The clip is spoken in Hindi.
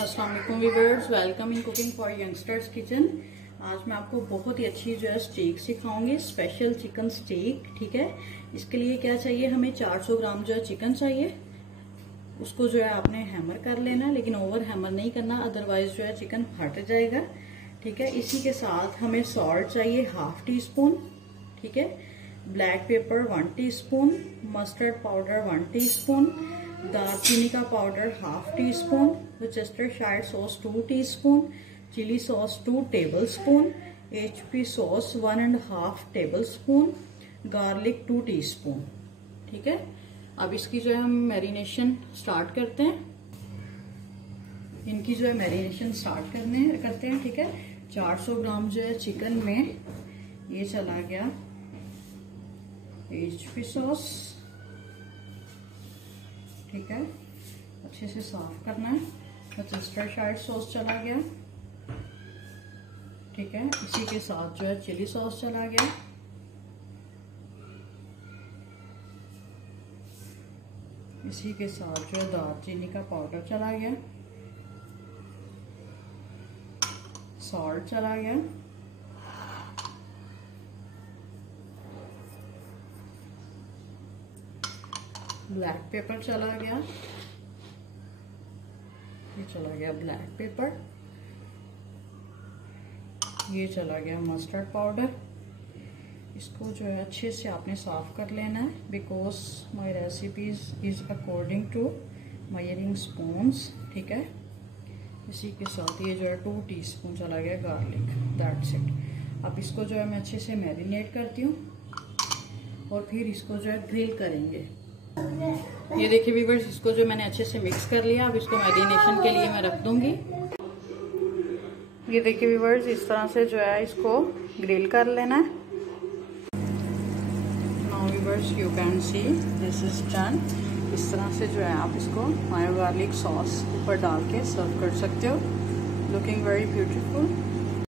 अस्सलाम वालेकुम viewers, welcome in cooking for youngsters kitchen. आज मैं आपको बहुत ही अच्छी जो है स्टेक सिखाऊंगी, स्पेशल चिकन स्टेक। ठीक है, इसके लिए क्या चाहिए, हमें 400 ग्राम जो है चिकन चाहिए। उसको जो है आपने हैमर कर लेना, लेकिन ओवर हैमर नहीं करना, अदरवाइज जो है चिकन फट जाएगा। ठीक है, इसी के साथ हमें सॉल्ट चाहिए हाफ टी स्पून। ठीक है, black pepper 1 teaspoon, mustard powder 1 teaspoon, दालचीनी का powder half teaspoon, Worcestershire sauce 2 teaspoon, chilli sauce 2 tablespoon, HP sauce 1.5 tablespoon, garlic 2 teaspoon. ठीक है, अब इसकी जो है हम मैरिनेशन स्टार्ट करते हैं। इनकी जो है मैरिनेशन स्टार्ट करते हैं। ठीक है, 400 ग्राम जो है चिकन में ये चला गया HP सॉस। ठीक है, अच्छे से साफ करना है। वर्सेस्टरशायर सॉस चला गया। ठीक है, इसी के साथ जो है चिली सॉस चला गया। इसी के साथ जो है दालचीनी का पाउडर चला गया, सॉल्ट चला गया, ब्लैक पेपर चला गया, ये चला गया ब्लैक पेपर, ये चला गया मस्टर्ड पाउडर। इसको जो है अच्छे से आपने साफ कर लेना है, because my recipes is according to measuring spoons. ठीक है, इसी के साथ ये जो है 2 टीस्पून चला गया गार्लिक, दैट्स इट। अब इसको जो है मैं अच्छे से मैरिनेट करती हूँ और फिर इसको जो है ग्रिल करेंगे। ये देखिए व्यूअर्स, इसको जो मैंने अच्छे से मिक्स कर लिया। अब इसको मैरिनेशन के लिए मैं रख दूंगी। ये देखिए व्यूअर्स, इस तरह से जो है इसको ग्रिल कर लेना है। Now viewers, you can see this is done. इस तरह से जो है आप इसको मायो गार्लिक सॉस ऊपर डाल के सर्व कर सकते हो। Looking very beautiful.